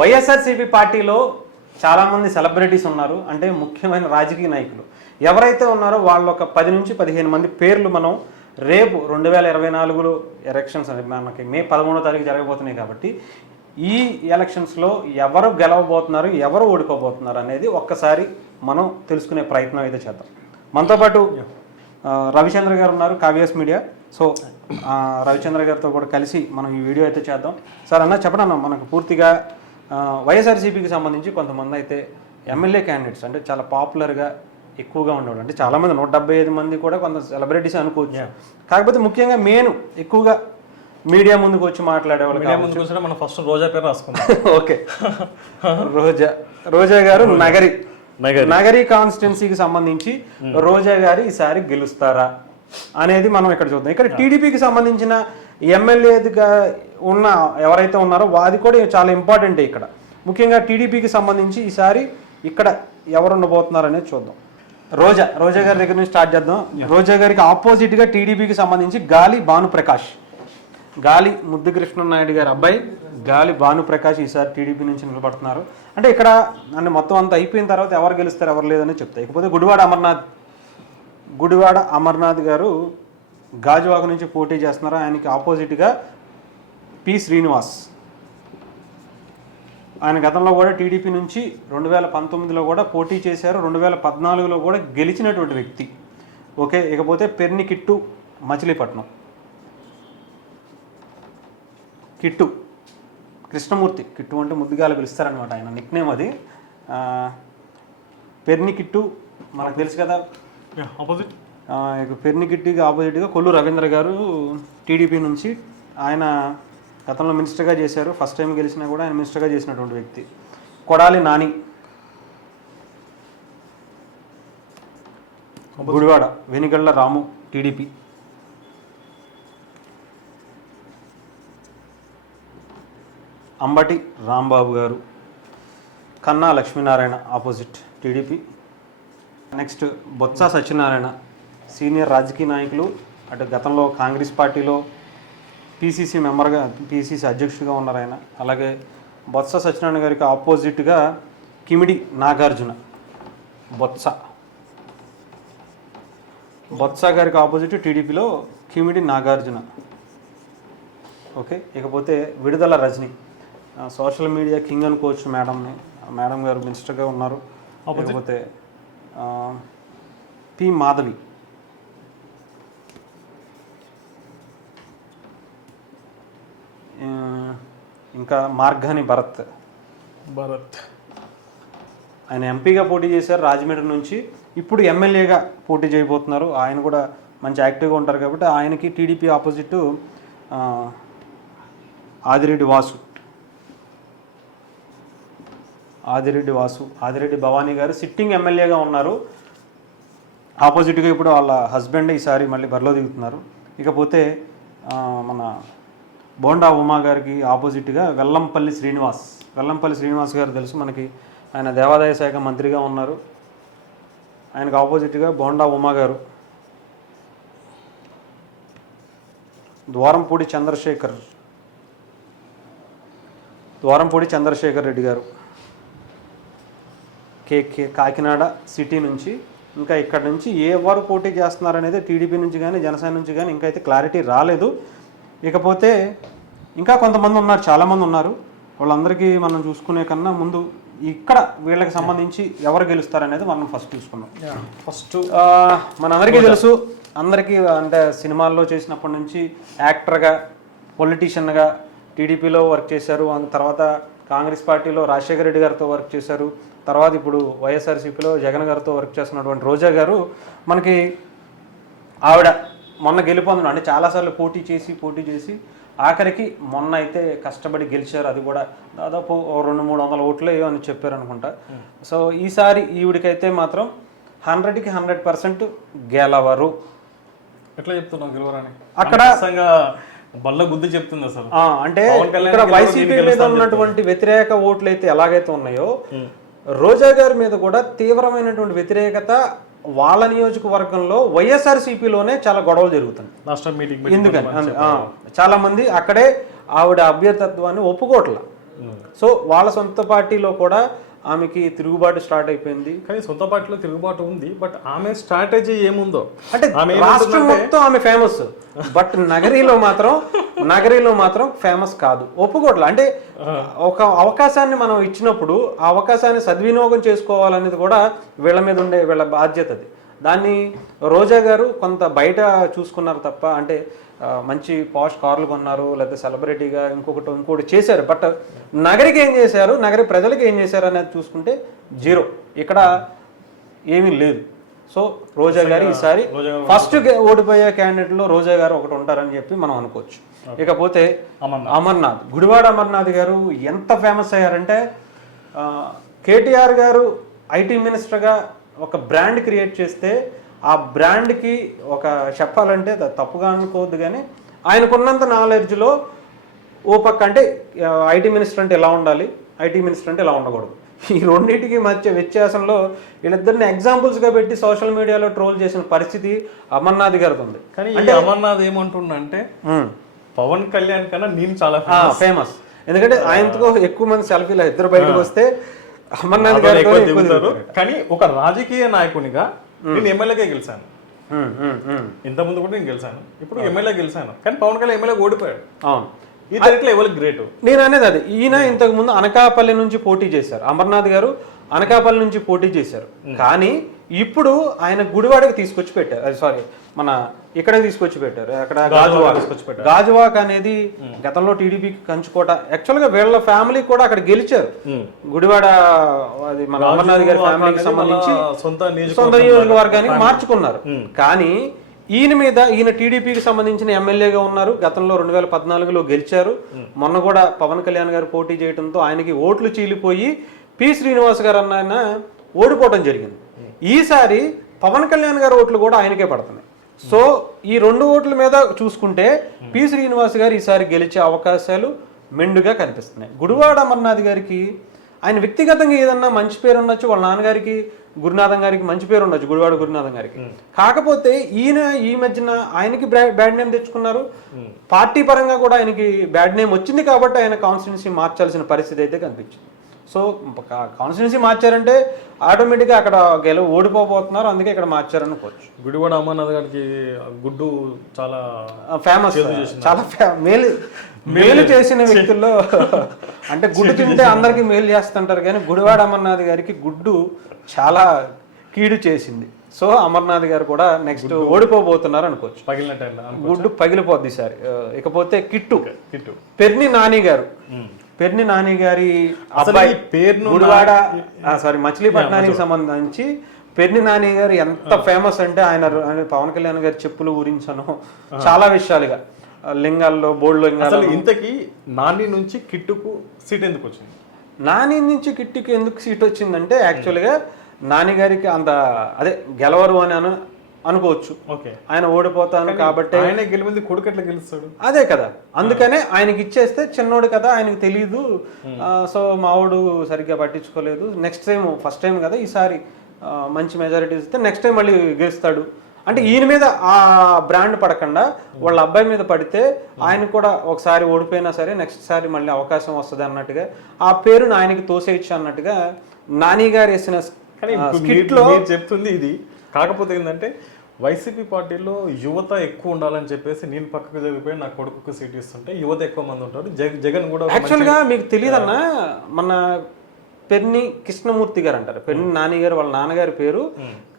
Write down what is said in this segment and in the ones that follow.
వైఎస్ఆర్సీపీ పార్టీలో చాలామంది సెలబ్రిటీస్ ఉన్నారు. అంటే ముఖ్యమైన రాజకీయ నాయకులు. ఎవరైతే ఉన్నారో వాళ్ళ ఒక పది నుంచి పదిహేను మంది పేర్లు మనం రేపు రెండు వేల ఇరవై నాలుగులో ఎలక్షన్స్ మనకి మే పదమూడో తారీఖు జరగబోతున్నాయి కాబట్టి ఈ ఎలక్షన్స్లో ఎవరు గెలవబోతున్నారు ఎవరు ఓడిపోబోతున్నారు అనేది ఒక్కసారి మనం తెలుసుకునే ప్రయత్నం అయితే చేద్దాం. మనతో పాటు రవిచంద్ర గారు ఉన్నారు కావ్యాస్ మీడియా. సో రవిచంద్ర గారితో కూడా కలిసి మనం ఈ వీడియో అయితే చేద్దాం. సార్ అన్న చెప్పండి అన్న మనకు పూర్తిగా వైఎస్ఆర్సీపీకి సంబంధించి కొంతమంది అయితే ఎమ్మెల్యే క్యాండిడేట్స్ అంటే చాలా పాపులర్గా ఎక్కువగా ఉండేవాడు అంటే చాలామంది నూట డెబ్బై ఐదు మంది కూడా కొంత సెలబ్రిటీస్ అనుకోవచ్చు. కాకపోతే ముఖ్యంగా మెయిన్ ఎక్కువగా మీడియా ముందుకు వచ్చి మాట్లాడేవాళ్ళు మీడియా మనం ఫస్ట్ రోజా పేరు రాసుకుందాం. ఓకే. రోజా రోజా గారు నగరి. నగరి. నగరి కాన్స్టిట్యున్సీకి సంబంధించి రోజా గారు ఈసారి గెలుస్తారా? అనేది మనం ఇక్కడ చూద్దాం. ఇక్కడ టీడీపీకి సంబంధించిన ఎమ్మెల్యేగా ఉన్న ఎవరైతే ఉన్నారో అది కూడా చాలా ఇంపార్టెంట్ ఇక్కడ. ముఖ్యంగా టీడీపీకి సంబంధించి ఈసారి ఇక్కడ ఎవరు ఉండబోతున్నారు అనేది చూద్దాం. రోజా రోజా గారి దగ్గర నుంచి స్టార్ట్ చేద్దాం. రోజా గారికి ఆపోజిట్గా టీడీపీకి సంబంధించి గాలి భానుప్రకాష్. గాలి ముద్దు కృష్ణనాయుడు గారి అబ్బాయి గాలి భానుప్రకాష్ ఈసారి టీడీపీ నుంచి నిలబడుతున్నారు. అంటే ఇక్కడ అంటే మొత్తం అంతా అయిపోయిన తర్వాత ఎవరు గెలుస్తారు ఎవరు లేదని చెప్తాయి ఇకపోతే గుడివాడ అమర్నాథ్ గుడివాడ అమర్నాథ్ గారు గాజువాక నుంచి పోటీ చేస్తున్నారు. ఆయనకి ఆపోజిట్గా పి శ్రీనివాస్. ఆయన గతంలో కూడా టీడీపీ నుంచి రెండు వేల పంతొమ్మిదిలో కూడా పోటీ చేశారు. రెండు వేల పద్నాలుగులో కూడా గెలిచినటువంటి వ్యక్తి. ఓకే ఇకపోతే పెర్ని కిట్టు మచిలీపట్నం. కిట్టు కృష్ణమూర్తి. కిట్టు అంటే ముద్దుగాల పిలుస్తారనమాట ఆయన. నిక్నేమ్ అది. పెర్ని కిట్టు మనకు తెలుసు కదా ఆపోజిట్ ఆ, ఇక పెర్ని కిట్టికి ఆపోజిట్గా కొల్లు రవీంద్ర గారు టీడీపీ నుంచి ఆయన గతంలో మినిస్టర్గా చేశారు. ఫస్ట్ టైం గెలిచినా కూడా ఆయన మినిస్టర్గా చేసినటువంటి వ్యక్తి. Kodali Nani. Gudivada Venigalla Ramu TDP. Ambati Rambabu garu. Kanna Lakshminarayana opposite TDP. Next Botsa Satyanarayana senior రాజకీయ నాయకులు అటు గతంలో కాంగ్రెస్ పార్టీలో పీసీసీ మెంబర్గా పీసీసీ అధ్యక్షుడిగా ఉన్నారు ఆయన. అలాగే బొత్స సత్యనారాయణ గారికి ఆపోజిట్గా కిమిడి నాగార్జున బొత్స. బొత్స గారికి ఆపోజిట్ టీడీపీలో కిమిడి నాగార్జున. ఓకే? ఇకపోతే విడుదల రజని. సోషల్ మీడియా కింగ్ అనుకోవచ్చు మేడంని మేడం గారు మినిస్టర్గా ఉన్నారు. ఇకపోతే ఆ, పి మాధవి. ఇంకా మార్గాని భరత్. భరత్. ఆయన ఎంపీగా పోటీ చేశారు రాజమండ్రి నుంచి. ఇప్పుడు ఎమ్మెల్యేగా పోటీ చేయబోతున్నారు. ఆయన కూడా మంచి యాక్టివ్గా ఉంటారు కాబట్టి ఆయనకి TDP opposite Adireddy Vasu. Adireddy Vasu Adireddy Bhavani garu sitting ఎమ్మెల్యేగా ఉన్నారు. ఆపోజిట్గా ఇప్పుడు వాళ్ళ హస్బెండ్ ఈసారి మళ్ళీ బరిలో దిగుతున్నారు. ఇకపోతే మన బోండా ఉమా గారికి ఆపోజిట్గా వెల్లంపల్లి శ్రీనివాస్ వెల్లంపల్లి శ్రీనివాస్ గారు తెలుసు మనకి ఆయన దేవాదాయ శాఖ మంత్రిగా ఉన్నారు. ఆయనకు ఆపోజిట్గా బోండా ఉమా గారు ద్వారంపూడి చంద్రశేఖర్ ద్వారంపూడి చంద్రశేఖర్ రెడ్డి గారు. కే కే కాకినాడ సిటీ నుంచి ఇంకా ఇక్కడ నుంచి ఏ ఎవరు పోటీ చేస్తున్నారనేది టీడీపీ నుంచి కానీ జనసేన నుంచి కానీ ఇంకా అయితే క్లారిటీ రాలేదు. ఇకపోతే ఇంకా కొంతమంది ఉన్నారు చాలామంది ఉన్నారు. వాళ్ళందరికీ మనం చూసుకునే కన్నా ముందు ఇక్కడ వీళ్ళకి సంబంధించి ఎవరు గెలుస్తారనేది మనం ఫస్ట్ చూసుకుందాం ఫస్ట్ మనందరికీ తెలుసు అందరికీ అంటే సినిమాల్లో చేసినప్పటి నుంచి యాక్టర్గా పొలిటీషియన్గా టీడీపీలో వర్క్ చేశారు. ఆ తర్వాత కాంగ్రెస్ పార్టీలో రాజశేఖర రెడ్డి గారితో వర్క్ చేశారు. తర్వాత ఇప్పుడు వైఎస్ఆర్సీపీలో జగన్ గారితో వర్క్ చేస్తున్నటువంటి రోజా గారు మనకి ఆవిడ మొన్న గెలుపొందడం అంటే చాలాసార్లు పోటీ చేసి పోటీ చేసి ఆఖరికి మొన్న అయితే కష్టపడి గెలిచారు. అది కూడా దాదాపు రెండు మూడు వందల ఓట్లు ఏవో అని చెప్పారు అనుకుంటా. సో ఈసారి ఈవిడికైతే మాత్రం హండ్రెడ్కి హండ్రెడ్ పర్సెంట్ గెలవరు. ఎట్లా చెప్తున్నావు గెలవరని? అక్కడ బల్ల గుద్ది చెప్తుంది అసలు. అంటే ఇక్కడ వైసీపీ మీద ఉన్నటువంటి వ్యతిరేక ఓట్లు అయితే ఎలాగైతే ఉన్నాయో రోజా గారి మీద కూడా తీవ్రమైనటువంటి వ్యతిరేకత వాళ్ళ నియోజకవర్గంలో వైఎస్ఆర్సీపీలోనే చాలా గొడవలు జరుగుతున్నాయి. టైం మీటింగ్ ఎందుకని? చాలా మంది అక్కడే ఆవిడ అభ్యర్థత్వాన్ని ఒప్పుకోవట్ల. సో వాళ్ళ సొంత పార్టీలో కూడా ఆమెకి తిరుగుబాటు స్టార్ట్ అయిపోయింది. కానీ సొంత పార్టీలో తిరుగుబాటు ఉంది బట్ ఆమె స్ట్రాటజీ ఏముందో? అంటే రాష్ట్రం మొత్తం ఆమె ఫేమస్ బట్ నగరీలో మాత్రం నగరీలో మాత్రం ఫేమస్ కాదు. ఒప్పుకోవట్లే అంటే ఒక అవకాశాన్ని మనం ఇచ్చినప్పుడు ఆ అవకాశాన్ని సద్వినియోగం చేసుకోవాలనేది కూడా వీళ్ళ మీద ఉండే వీళ్ళ బాధ్యత అది. దాన్ని రోజా గారు కొంత బయట చూసుకున్నారు తప్ప అంటే మంచి పాష్ కార్లు కొన్నారు లేదా సెలబ్రిటీగా ఇంకొకటి ఇంకోటి చేశారు. బట్ నగరికి ఏం చేశారు? నగరి ప్రజలకు ఏం చేశారు అనేది చూసుకుంటే జీరో. ఇక్కడ ఏమీ లేదు. సో రోజా గారు ఈసారి ఫస్ట్ ఓడిపోయే క్యాండిడేట్లో రోజా గారు ఒకటి ఉంటారని చెప్పి మనం అనుకోవచ్చు. ఇకపోతే అమర్నాథ్. గుడివాడ అమర్నాథ్ గారు ఎంత ఫేమస్ అయ్యారంటే కేటీఆర్ గారు ఐటీ మినిస్టర్గా ఒక బ్రాండ్ క్రియేట్ చేస్తే ఆ బ్రాండ్కి ఒక చెప్పాలంటే తప్పుగా అనుకోవద్దు కానీ ఆయనకున్నంత నాలెడ్జ్లో ఓ పక్క అంటే ఐటీ మినిస్టర్ అంటే ఎలా ఉండాలి? ఐటీ మినిస్టర్ అంటే ఎలా ఉండకూడదు. ఈ రెండింటికి మధ్య వ్యత్యాసంలో వీళ్ళిద్దరిని ఎగ్జాంపుల్స్గా పెట్టి సోషల్ మీడియాలో ట్రోల్ చేసిన పరిస్థితి అమర్నాథ్ గారిది ఉంది. కానీ అమర్నాథ్ ఏమంటుండంటే పవన్ కళ్యాణ్ కన్నా నేను చాలా ఫేమస్ ఎందుకంటే ఆయనతో ఎక్కువ మంది సెల్ఫీలు ఇద్దరు బయటకు వస్తే అమర్నాథ్ దిగుతారు. కానీ ఒక రాజకీయ నాయకునిగా నేను ఎమ్మెల్యేగా గెలిచాను. ఉమ్, ఉమ్, ఉమ్. ఇంత ముందు కూడా నేను గెలిచాను. ఇప్పుడు ఎమ్మెల్యే గెలిచాను. కానీ పవన్ కళ్యాణ్ ఎమ్మెల్యే ఓడిపోయాడు. అవును. ఈ తరట్లో ఎవరికి గ్రేట్? నేను అనేది అది. ఈయన ఇంతకు ముందు అనకాపల్లి నుంచి పోటీ చేశారు. అమర్నాథ్ గారు అనకాపల్లి నుంచి పోటీ చేశారు. కానీ ఇప్పుడు ఆయన గుడివాడకి తీసుకొచ్చి పెట్టారు. సారీ మన ఇక్కడ తీసుకొచ్చి పెట్టారు. అక్కడ గాజువాక్ తీసుకొచ్చి పెట్టారు. గాజువాక్ అనేది గతంలో టీడీపీకి కంచుకోట. యాక్చువల్గా వీళ్ళ ఫ్యామిలీ కూడా అక్కడ గెలిచారు. గుడివాడ అది మన అమర్నాథ్ గారి ఫ్యామిలీకి సంబంధించి సొంత సొంత నియోజకవర్గానికి మార్చుకున్నారు. కానీ ఈయన మీద ఈయన టీడీపీకి సంబంధించిన ఎమ్మెల్యేగా ఉన్నారు. గతంలో రెండు వేల పద్నాలుగులో గెలిచారు. మొన్న కూడా పవన్ కళ్యాణ్ గారు పోటీ చేయడంతో ఆయనకి ఓట్లు చీలిపోయి పి. శ్రీనివాస్ గారు అన్న ఆయన ఓడిపోవడం జరిగింది. ఈసారి పవన్ కళ్యాణ్ గారి ఓట్లు కూడా ఆయనకే పడుతున్నాయి. సో ఈ రెండు ఓట్ల మీద చూసుకుంటే పి శ్రీనివాస్ గారు ఈసారి గెలిచే అవకాశాలు మెండుగా కనిపిస్తున్నాయి. గుడివాడ అమర్నాథ్ గారికి ఆయన వ్యక్తిగతంగా ఏదన్నా మంచి పేరు ఉండొచ్చు వాళ్ళ నాన్నగారికి గురునాథం గారికి మంచి పేరు ఉండొచ్చు గుడివాడ గురునాథం గారికి. కాకపోతే ఈయన ఈ మధ్యన ఆయనకి బ్యాడ్ నేమ్ తెచ్చుకున్నారు. పార్టీ పరంగా కూడా ఆయనకి బ్యాడ్ నేమ్ వచ్చింది కాబట్టి ఆయన కాన్స్టిట్యున్సీ మార్చాల్సిన పరిస్థితి అయితే కనిపించింది. సో కాన్స్టిట్యున్సీ మార్చారంటే ఆటోమేటిక్గా అక్కడ గెల ఓడిపోబోతున్నారు అందుకే ఇక్కడ మార్చారనుకోవచ్చు. గుడివాడ అమర్నాథ్ గారికి గుడ్డు చాలా ఫేమస్ చాలా మేలు మేలు చేసిన వ్యక్తుల్లో అంటే గుడ్డు తింటే అందరికి మేలు చేస్తుంటారు కానీ గుడివాడ అమర్నాథ్ గారికి గుడ్డు చాలా కీడు చేసింది. సో అమర్నాథ్ గారు కూడా నెక్స్ట్ ఓడిపోబోతున్నారు అనుకోవచ్చు. పగిలినట్టు గుడ్డు పగిలిపోద్ది ఈసారి ఆ, ఇకపోతే కిట్టు. కిట్టు. పెర్ని నాని గారు. పెర్ని నాని గారి అబ్బాయి పేరును గుడివాడ సారీ మచిలీపట్నానికి సంబంధించి పెర్ని నాని గారు ఎంత ఫేమస్ అంటే ఆయన పవన్ కళ్యాణ్ గారి చెప్పులు గురించను చాలా విషయాలుగా. లింగాల్లో బోల్డ్ లింగాలు అసలు ఇంతకీ నాని నుంచి కిట్టుకు సీట్ ఎందుకు వచ్చింది? నాని నుంచి కిట్టికి ఎందుకు సీట్ వచ్చిందంటే యాక్చువల్గా నాని గారికి అంత అదే గెలవరు అని అను అనుకోవచ్చు. ఓకే. ఆయన ఓడిపోతాను కాబట్టి ఆయన గెలిపింది కొడుకు ఎట్లా గెలుస్తాడు? అదే కదా. అందుకనే ఆయనకి ఇచ్చేస్తే చిన్నోడు కదా ఆయనకి తెలియదు సో మావాడు సరిగ్గా పట్టించుకోలేదు. నెక్స్ట్ టైం ఫస్ట్ టైం కదా ఈసారి మంచి మెజారిటీ ఇస్తే నెక్స్ట్ టైం మళ్ళీ గెలుస్తాడు. అంటే ఈయన మీద ఆ బ్రాండ్ పడకుండా వాళ్ళ అబ్బాయి మీద పడితే ఆయన కూడా ఒకసారి ఓడిపోయినా సరే నెక్స్ట్ సారి మళ్ళీ అవకాశం వస్తుంది అన్నట్టుగా ఆ పేరును ఆయనకి తోసేయచ్చు అన్నట్టుగా నాని గారు వేసిన చెప్తుంది ఇది. కాకపోతే ఏంటంటే వైసీపీ పార్టీలో యువత ఎక్కువ ఉండాలని చెప్పేసి నేను పక్కకు జరిగిపోయి నా కొడుకుకు సీట్ ఇస్తుంటే యువత ఎక్కువ మంది ఉంటారు. జగ- జగన్ కూడా యాక్చువల్గా మీకు తెలియదన్నా మన పెన్ని కృష్ణమూర్తి గారు అంటారు. పెన్ని నాని గారు వాళ్ళ నాన్నగారి పేరు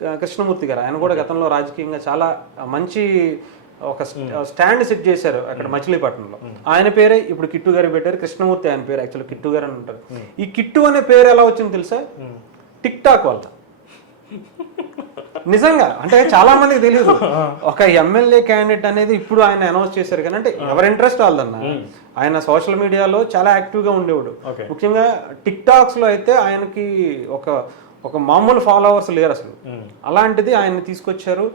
కృష్ణమూర్తి గారు. ఆయన కూడా గతంలో రాజకీయంగా చాలా మంచి ఒక స్టాండ్ సెట్ చేశారు అక్కడ మచిలీపట్నంలో. ఆయన పేరే ఇప్పుడు కిట్టు గారు పెట్టారు. కృష్ణమూర్తి ఆయన పేరు యాక్చువల్ కిట్టు గారు అని ఉంటారు ఈ కిట్టు అనే పేరు ఎలా వచ్చింది తెలుసా? టిక్ టాక్ వల్ల. నిజంగా అంటే చాలా మందికి తెలియదు ఒక ఎమ్మెల్యే క్యాండిడేట్ అనేది ఇప్పుడు ఆయన అనౌన్స్ చేశారు కానీ అంటే ఎవరి ఇంట్రెస్ట్ వాళ్ళదన్న. ఆయన సోషల్ మీడియాలో చాలా యాక్టివ్గా ఉండేవాడు. ముఖ్యంగా టిక్ టాక్స్లో అయితే ఆయనకి ఒక ఒక మామూలు ఫాలోవర్స్ లేరు అసలు. అలాంటిది ఆయన తీసుకొచ్చారు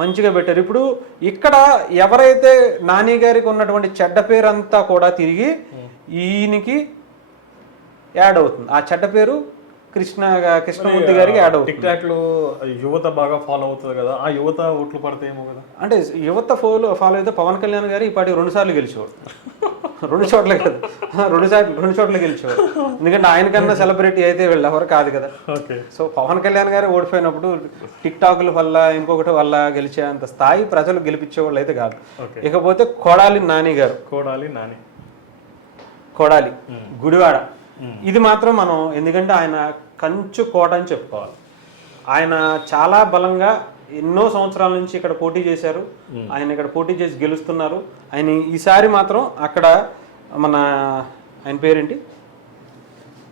మంచిగా పెట్టారు. ఇప్పుడు ఇక్కడ ఎవరైతే నాని గారికి ఉన్నటువంటి చెడ్డ పేరు అంతా కూడా తిరిగి ఈయనకి యాడ్ అవుతుంది. ఆ చెడ్డ పేరు కృష్ణ కృష్ణమూర్తి గారికి యాడ్ అవుతుంది. టిక్ టాక్లో యువత బాగా ఫాలో అవుతుంది కదా. ఆ యువత ఓట్లు పడతాయేమో కదా. అంటే యువత ఫాలో ఫాలో అయితే పవన్ కళ్యాణ్ గారు ఈ పాటి రెండు సార్లు గెలిచేవాడు. రెండు చోట్ల కాదు. రెండు చోట్ల రెండు చోట్ల గెలిచేవారు ఎందుకంటే ఆయన కన్నా సెలబ్రిటీ అయితే వీళ్ళు ఎవరు కాదు కదా. ఓకే. సో పవన్ కళ్యాణ్ గారు ఓడిపోయినప్పుడు టిక్ టాక్ల వల్ల ఇంకొకటి వల్ల గెలిచేంత స్థాయి ప్రజలు గెలిపించే వాళ్ళు అయితే కాదు. ఇకపోతే కొడాలి నాని గారు. కోడాలి నాని. కొడాలి. గుడివాడ. ఇది మాత్రం మనం ఎందుకంటే ఆయన కంచు కోట అని చెప్పుకోవాలి. ఆయన చాలా బలంగా ఎన్నో సంవత్సరాల నుంచి ఇక్కడ పోటీ చేశారు. ఆయన ఇక్కడ పోటీ చేసి గెలుస్తున్నారు. ఆయన ఈసారి మాత్రం అక్కడ మన ఆయన పేరేంటి?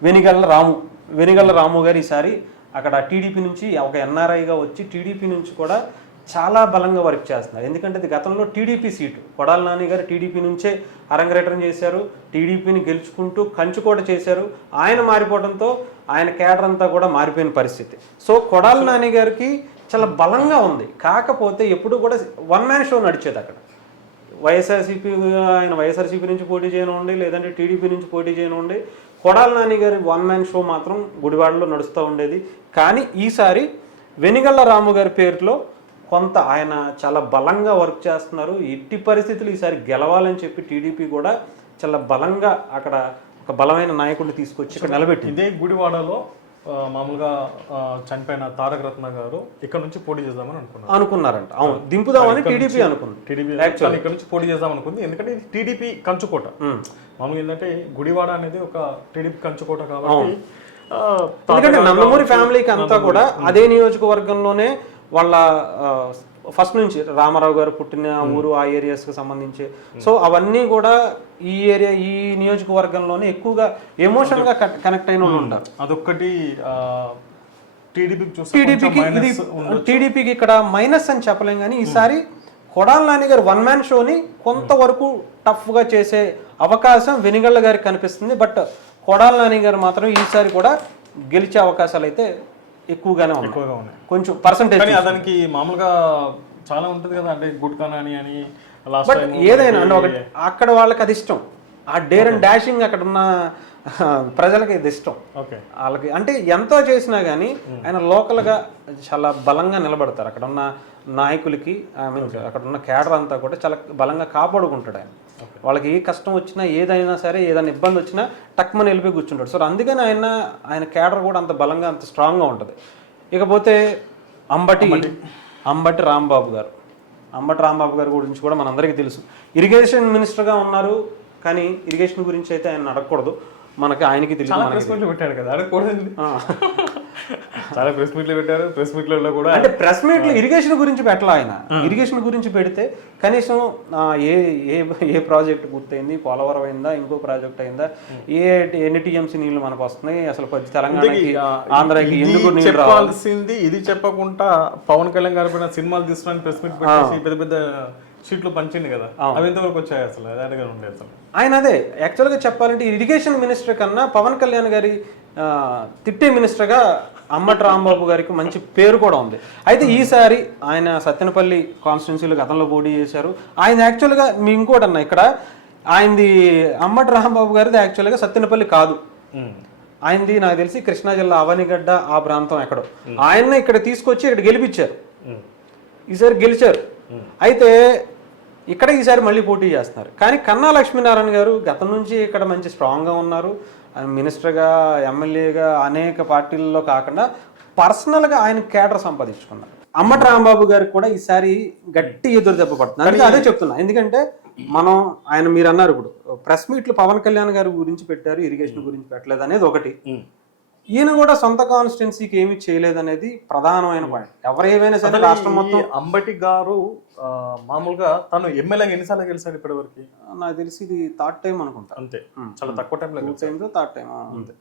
వెనిగల్ల రాము. వెనిగల్ల రాము గారు ఈసారి అక్కడ టీడీపీ నుంచి ఒక ఎన్ఆర్ఐగా వచ్చి టీడీపీ నుంచి కూడా చాలా బలంగా వర్క్ చేస్తున్నారు. ఎందుకంటే ఇది గతంలో టీడీపీ సీటు. కొడాల నాని గారు టీడీపీ నుంచే అరంగరేటం చేశారు. టీడీపీని గెలుచుకుంటూ కంచుకోట చేశారు. ఆయన మారిపోవడంతో ఆయన కేడర్ అంతా కూడా మారిపోయిన పరిస్థితి. సో కొడాల నాని గారికి చాలా బలంగా ఉంది. కాకపోతే ఎప్పుడు కూడా వన్ మ్యాన్ షో నడిచేది అక్కడ. వైఎస్ఆర్సీపీ ఆయన వైఎస్ఆర్సీపీ నుంచి పోటీ చేయనుండి లేదంటే టీడీపీ నుంచి పోటీ చేయనుండి కొడాల నాని గారి వన్ మ్యాన్ షో మాత్రం గుడివాడలో నడుస్తూ ఉండేది. కానీ ఈసారి వెనిగళ్ళ రాము గారి పేరులో కొంత ఆయన చాలా బలంగా వర్క్ చేస్తున్నారు. ఎట్టి పరిస్థితులు ఈసారి గెలవాలని చెప్పి టీడీపీ కూడా చాలా బలంగా అక్కడ ఒక బలమైన నాయకుడిని తీసుకొచ్చి ఇక్కడ నిలబెట్టింది. ఇదే గుడివాడలో మామూలుగా చనిపోయిన తారక రత్న గారు ఇక్కడ నుంచి పోటీ చేద్దామని అనుకున్నారు. అనుకున్నారంట. అవును. దింపుదామని టీడీపీ అనుకుంది. టీడీపీ ఇక్కడ నుంచి పోటీ చేద్దాం అనుకుంది. ఎందుకంటే ఇది టీడీపీ కంచుకోట. మామూలుగా ఏంటంటే గుడివాడ అనేది ఒక టీడీపీ కంచుకోట కాబట్టి ఎందుకంటే నందమూరి ఫ్యామిలీకి అంతా కూడా అదే నియోజకవర్గంలోనే వాళ్ళ ఫస్ట్ నుంచి రామారావు గారు పుట్టిన ఊరు ఆ ఏరియాస్కి సంబంధించి. సో అవన్నీ కూడా ఈ ఏరియా ఈ నియోజకవర్గంలోనే ఎక్కువగా ఎమోషన్గా కనెక్ట్ అయిన వాళ్ళు ఉంటారు. అదొక్కటి టీడీపీకి టీడీపీకి ఇది టీడీపీకి ఇక్కడ మైనస్ అని చెప్పలేం కానీ ఈసారి కొడాల నాని గారు వన్ మ్యాన్ షోని కొంతవరకు టఫ్గా చేసే అవకాశం వెనిగళ్ళ గారికి కనిపిస్తుంది. బట్ కొడాల నాని గారు మాత్రం ఈసారి కూడా గెలిచే అవకాశాలు అయితే ఎక్కువగానే ఎక్కువగా ఉన్నాయి కొంచెం పర్సంటేజ్ అతనికి మామూలుగా చాలా ఉంటది కదా అంటే గుడ్ అని లాస్ట్ బట్ ఏదైనా అంటే ఒకటి అక్కడ వాళ్ళకి అది ఇష్టం. ఆ డేర్ అండ్ డాషింగ్ అక్కడ ఉన్న ప్రజలకి ఇది ఇష్టం. ఓకే వాళ్ళకి అంటే ఎంతో చేసినా కానీ ఆయన లోకల్గా చాలా బలంగా నిలబడతారు. అక్కడ ఉన్న నాయకులకి ఐ మీన్ అక్కడ ఉన్న కేడర్ అంతా కూడా చాలా బలంగా కాపాడుకుంటాడు ఆయన. వాళ్ళకి ఏ కష్టం వచ్చినా ఏదైనా సరే ఏదైనా ఇబ్బంది వచ్చినా టక్మని వెళ్ళిపోయి కూర్చుంటాడు. సో అందుకని ఆయన ఆయన కేడర్ కూడా అంత బలంగా అంత స్ట్రాంగ్గా ఉంటుంది. ఇకపోతే అంబటి అంబటి. రాంబాబు గారు. అంబటి రాంబాబు గారి గురించి కూడా మనందరికీ తెలుసు. ఇరిగేషన్ మినిస్టర్గా ఉన్నారు కానీ ఇరిగేషన్ గురించి అయితే ఆయన అడగకూడదు. మనకి ఆయనకి తెలుసు మీట్లు పెట్టాడు కదా అడగకూడదు. చాలా ప్రెస్ మీట్లు పెట్టారు. ప్రెస్ మీట్లలో కూడా అంటే ప్రెస్ మీట్లో ఇరిగేషన్ గురించి పెట్టాల ఆయన. ఇరిగేషన్ గురించి పెడితే కనీసం ఏ ఏ ఏ ప్రాజెక్ట్ పూర్తయింది పోలవరం అయిందా ఇంకో ప్రాజెక్ట్ అయిందా ఏ ఎన్ని టీఎంసీ నీళ్ళు మనకు వస్తున్నాయి? అసలు తెలంగాణకి ఆంధ్రాకి ఎందుకు నీళ్ళు రావాలి? చెప్పాల్సింది ఇది చెప్పకుండా పవన్ కళ్యాణ్ గారి పైన సినిమాలు తీస్తున్నాను ప్రెస్ మీట్ పెట్టేసి పెద్ద పెద్ద షీట్లు పంచింది కదా. అవి ఎంతవరకు వచ్చాయి అసలు? అది ఉండే అసలు. ఆయన అదే యాక్చువల్గా చెప్పాలంటే ఇరిగేషన్ మినిస్టర్ కన్నా పవన్ కళ్యాణ్ గారి తిట్టే మినిస్టర్గా అమ్మటి రాంబాబు గారికి మంచి పేరు కూడా ఉంది. అయితే ఈసారి ఆయన సత్తెనపల్లి కాన్స్టిట్యున్సీలో గతంలో పోటీ చేశారు. ఆయన యాక్చువల్గా మీ ఇంకోటి అన్న ఇక్కడ ఆయనది అమ్మటి రాంబాబు గారిది యాక్చువల్గా సత్తెనపల్లి కాదు. ఆయనది నాకు తెలిసి కృష్ణా జిల్లా అవనిగడ్డ ఆ ప్రాంతం ఎక్కడో. ఆయన ఇక్కడ తీసుకొచ్చి ఇక్కడ గెలిపించారు. ఈసారి గెలిచారు. అయితే ఇక్కడ ఈసారి మళ్ళీ పోటీ చేస్తున్నారు. కానీ కన్నా లక్ష్మీనారాయణ గారు గతం నుంచి ఇక్కడ మంచి స్ట్రాంగ్గా ఉన్నారు. మినిస్టర్గా ఎమ్మెల్యేగా అనేక పార్టీల్లో కాకుండా పర్సనల్గా ఆయన కేడర్ సంపాదించుకున్నారు. అమ్మటి రాంబాబు గారికి కూడా ఈసారి గట్టి ఎదురు దెబ్బ పడుతుంది అదే చెప్తున్నా. ఎందుకంటే మనం ఆయన మీరు అన్నారు ఇప్పుడు ప్రెస్ మీట్లు పవన్ కళ్యాణ్ గారి గురించి పెట్టారు ఇరిగేషన్ గురించి పెట్టలేదు అనేది ఒకటి. ఈయన కూడా సొంత కాన్స్టిట్యున్సీకి ఏమీ చేయలేదనేది ప్రధానమైన పాయింట్ ఎవరు ఏమైనా సరే రాష్ట్రం మొత్తం అంబటి గారు మామూలుగా తను ఎమ్మెల్యేగా ఎన్నిసార్లు గెలిచాడు ఇప్పటివరకు? నాకు తెలిసి ఇది థర్డ్ టైం అనుకుంటా. అంతే. చాలా తక్కువ టైంలో టూ టైమ్స్ థర్డ్ టైం అంతే.